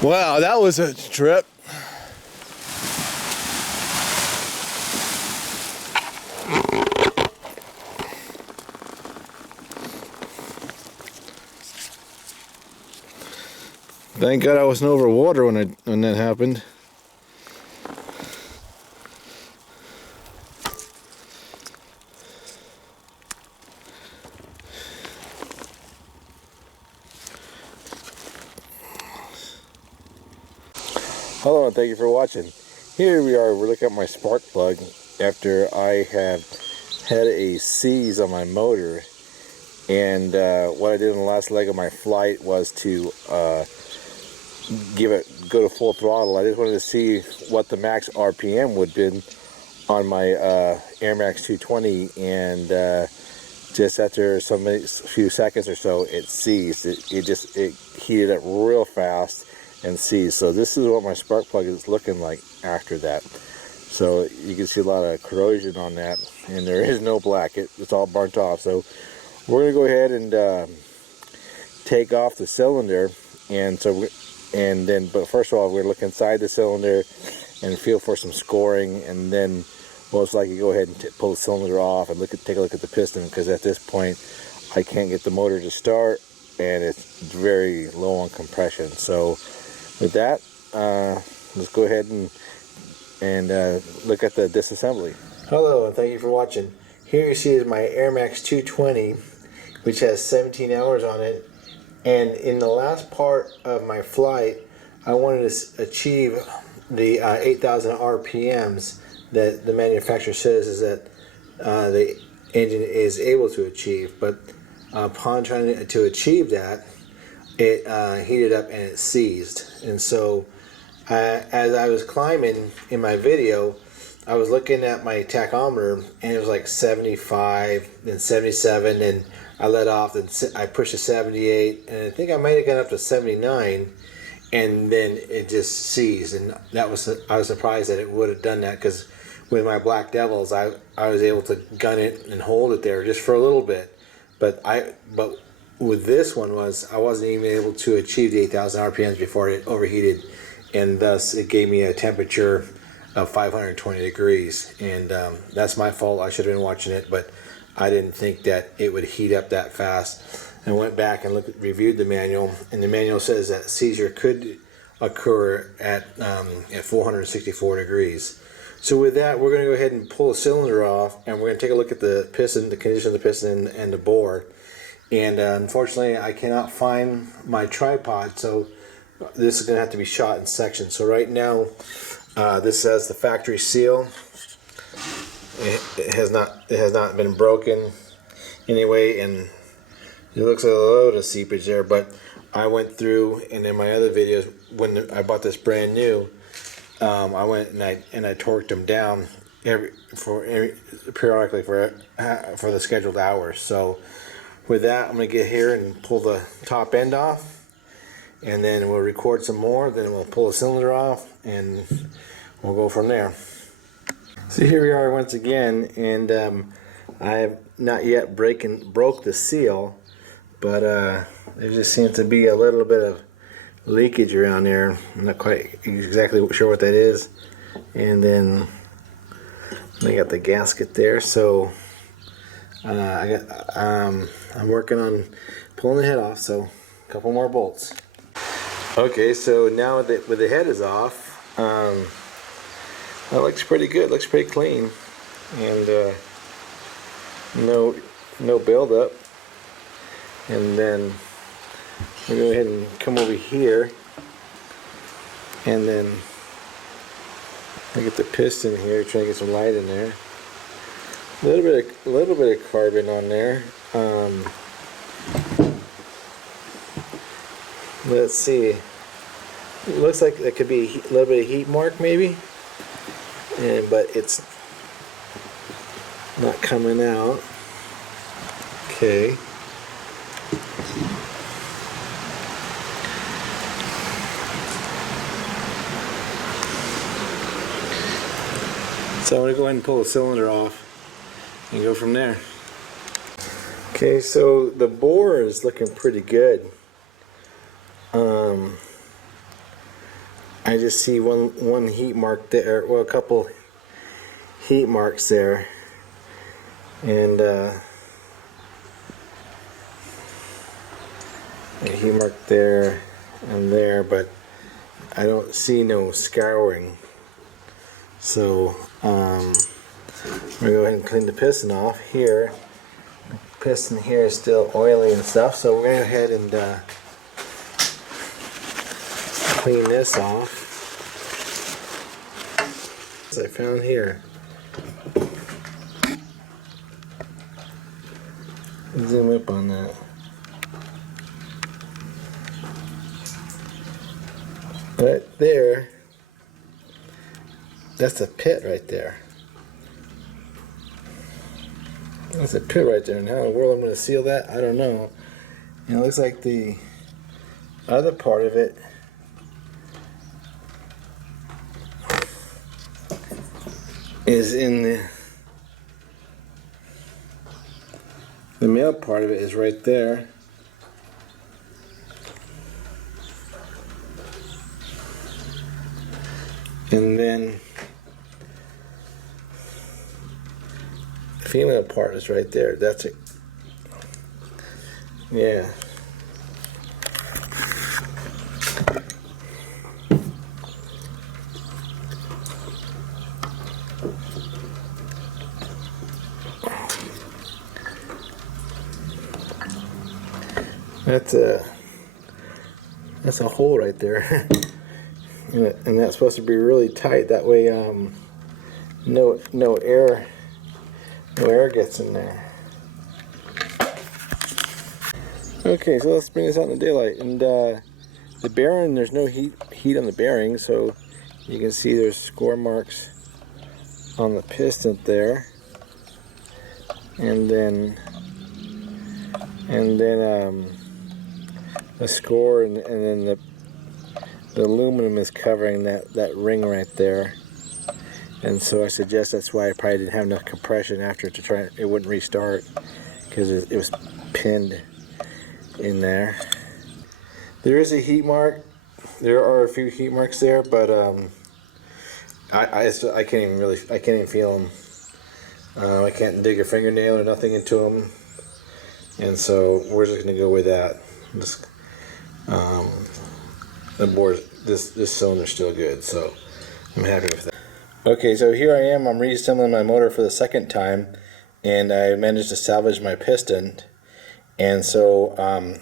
Wow, that was a trip. Thank God I wasn't over water when that happened. Hello and thank you for watching. Here we are, we're looking at my spark plug after I have had a seize on my motor. And what I did in the last leg of my flight was to go to full throttle. I just wanted to see what the max RPM would be on my Airmax 220, and just after a few seconds or so, it seized. It heated up real fast and seized. So this is what my spark plug is looking like after that. So you can see a lot of corrosion on that, and there is no black. It's all burnt off. So we're gonna go ahead and take off the cylinder, but first of all, we're gonna look inside the cylinder and feel for some scoring, and then most likely go ahead and pull the cylinder off and take a look at the piston, because at this point I can't get the motor to start and it's very low on compression. So with that, let's go ahead and look at the disassembly. Hello and thank you for watching. Here you see is my Airmax 220, which has 17 hours on it, and in the last part of my flight I wanted to achieve the 8,000 RPMs that the manufacturer says is that the engine is able to achieve. But upon trying to achieve that, it heated up and it seized. And so as I was climbing in my video, I was looking at my tachometer and it was like 75, then 77, and I let off, and I pushed to 78, and I think I might have gone up to 79, and then it just seized. And I was surprised that it would have done that, because with my Black Devils I was able to gun it and hold it there just for a little bit. But with this one I wasn't even able to achieve the 8,000 RPMs before it overheated, and thus it gave me a temperature of 520 degrees. And that's my fault. I should have been watching it, but I didn't think that it would heat up that fast. I went back and reviewed the manual, and the manual says that seizure could occur at 464 degrees. So with that, we're going to go ahead and pull the cylinder off, and we're going to take a look at the piston, the condition of the piston and the bore. And unfortunately, I cannot find my tripod, so this is going to have to be shot in sections. So right now, this has the factory seal. It has not been broken anyway, and it looks like a load of seepage there. But I went through, and in my other videos, when I bought this brand new, I went and I torqued them down periodically for the scheduled hours. So with that, I'm going to get here and pull the top end off, and then we'll record some more. Then we'll pull the cylinder off, and we'll go from there. So here we are once again, and I have not yet broke the seal, but there just seems to be a little bit of leakage around there. I'm not quite exactly sure what that is. And then I got the gasket there, so I'm working on pulling the head off, so a couple more bolts. Okay, so now with the head is off, that looks pretty good, looks pretty clean, and no buildup. And then we'll go ahead and come over here, and then look at the piston here, trying to get some light in there. A little bit of carbon on there. Let's see. It looks like that could be a little bit of heat mark maybe, but it's not coming out. Okay. So I'm going to go ahead and pull the cylinder off and go from there. Okay, so the bore is looking pretty good. I just see one heat mark there, well, a couple heat marks there, and a heat mark there and there, but I don't see no scouring. So I'm gonna go ahead and clean the piston off here. The piston here is still oily and stuff, so we're gonna go ahead and clean this off. As I found here. Zoom up on that. Right there, that's a pit right there. That's a pit right there. And how in the world I'm going to seal that, I don't know. And it looks like the other part of it is in the male part of it is right there. And then the female part is right there. That's it. Yeah. That's a hole right there. And that's supposed to be really tight. That way, no air gets in there. Okay, so let's bring this out in the daylight. And the bearing, there's no heat on the bearing, so you can see there's score marks on the piston there, and then the score, and then the aluminum is covering that ring right there. And so I suggest that's why I probably didn't have enough compression after to try it wouldn't restart, because it was pinned in there. There is a heat mark. There are a few heat marks there, but I can't even feel them. I can't dig a fingernail or nothing into them, and so we're just gonna go with that. The board, this cylinder's still good, so I'm happy with that. Okay, so here I am. I'm reassembling my motor for the second time, and I managed to salvage my piston. And so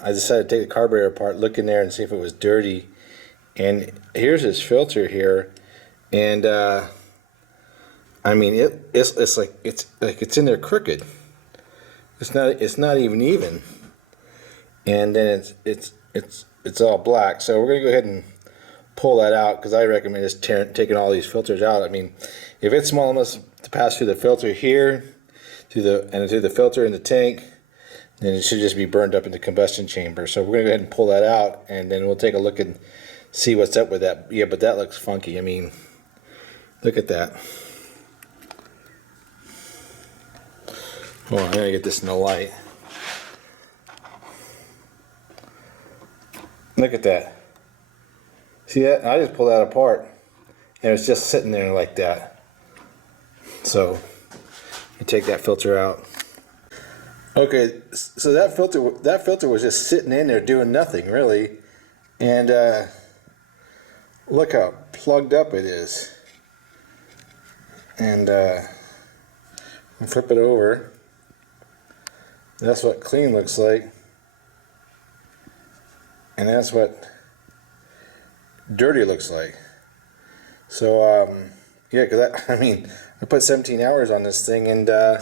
I decided to take the carburetor apart, look in there, and see if it was dirty. And here's this filter here, and I mean it's like it's in there crooked. It's not even. And then it's all black. So we're gonna go ahead and pull that out, because I recommend just taking all these filters out. I mean, if it's small enough to pass through the filter here, through the filter in the tank, then it should just be burned up in the combustion chamber. So we're gonna go ahead and pull that out, and then we'll take a look and see what's up with that. Yeah, but that looks funky. I mean, look at that. Hold on, I gotta get this in the light. Look at that. See that? I just pulled that apart, and it's just sitting there like that. So you take that filter out. Okay, so that filter was just sitting in there doing nothing really, and look how plugged up it is. And flip it over. That's what clean looks like, and that's what dirty looks like. So yeah, because I mean, I put 17 hours on this thing, and I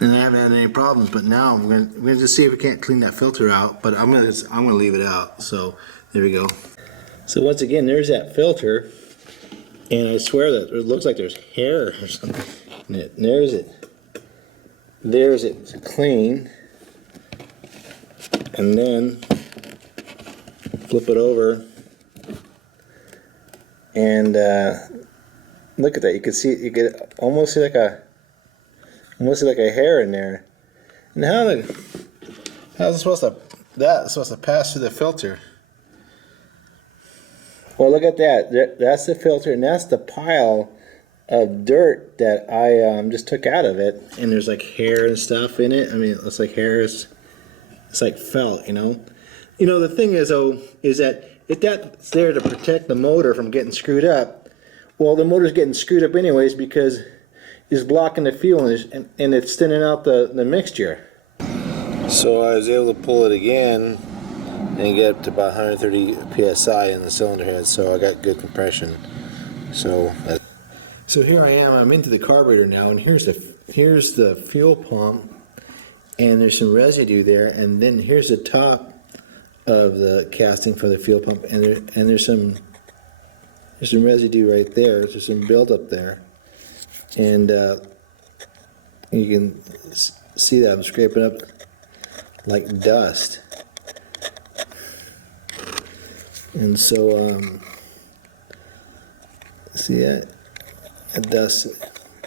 haven't had any problems. But now we're gonna just see if we can't clean that filter out. But I'm gonna leave it out. So there we go. So once again, there's that filter, and I swear that it looks like there's hair or something in it. And there's it. There's it. It's clean. And then flip it over, and look at that. You can see, you get almost like a hair in there. And how's it supposed to pass through the filter? Well, look at that. That's the filter, and that's the pile of dirt that I just took out of it. And there's like hair and stuff in it. I mean, it looks like hair. It's like felt, you know. You know, the thing is, though, is that if that's there to protect the motor from getting screwed up, well, the motor's getting screwed up anyways because it's blocking the fuel and it's thinning out the mixture. So I was able to pull it again and get up to about 130 psi in the cylinder head, so I got good compression. So here I am. I'm into the carburetor now, and here's the fuel pump, and there's some residue there, and then here's the top of the casting for the fuel pump, and there's some residue right there. There's some buildup there, and you can see that I'm scraping up like dust. And so, see that dust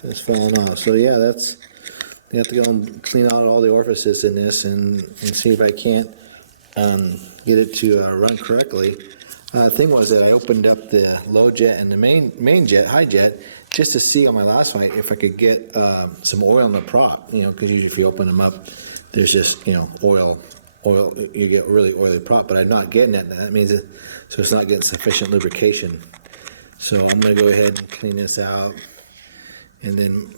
is falling off. So yeah, you have to go and clean out all the orifices in this and see if I can't get it to run correctly. The thing was that I opened up the low jet and the main jet, high jet, just to see on my last one if I could get some oil in the prop. You know, because usually if you open them up, there's just, you know, oil. You get really oily prop, but I'm not getting it. That means so it's not getting sufficient lubrication. So I'm going to go ahead and clean this out, and then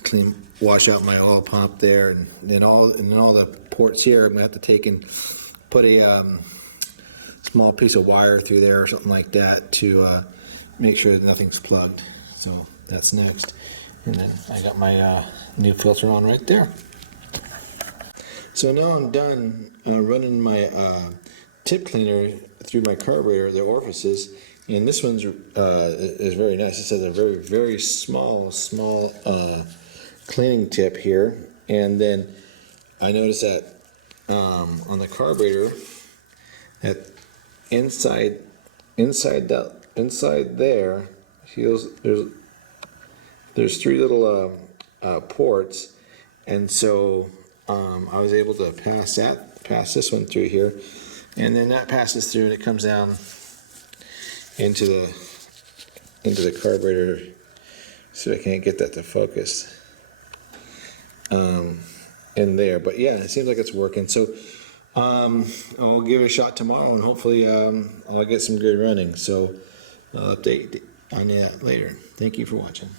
wash out my oil pump there, and then all the ports here. I'm going to have to take and put a small piece of wire through there or something like that to make sure that nothing's plugged. So that's next, and then I got my new filter on right there. So now I'm done running my tip cleaner through my carburetor, the orifices, and this one's is very nice. It has a very, very small cleaning tip here, and then I noticed that on the carburetor, that inside there, there's three little ports, and so I was able to pass this one through here, and then that passes through and it comes down into the carburetor. So I can't get that to focus in there, but yeah, it seems like it's working. So I'll give it a shot tomorrow, and hopefully I'll get some good running. So I'll update on that later. Thank you for watching.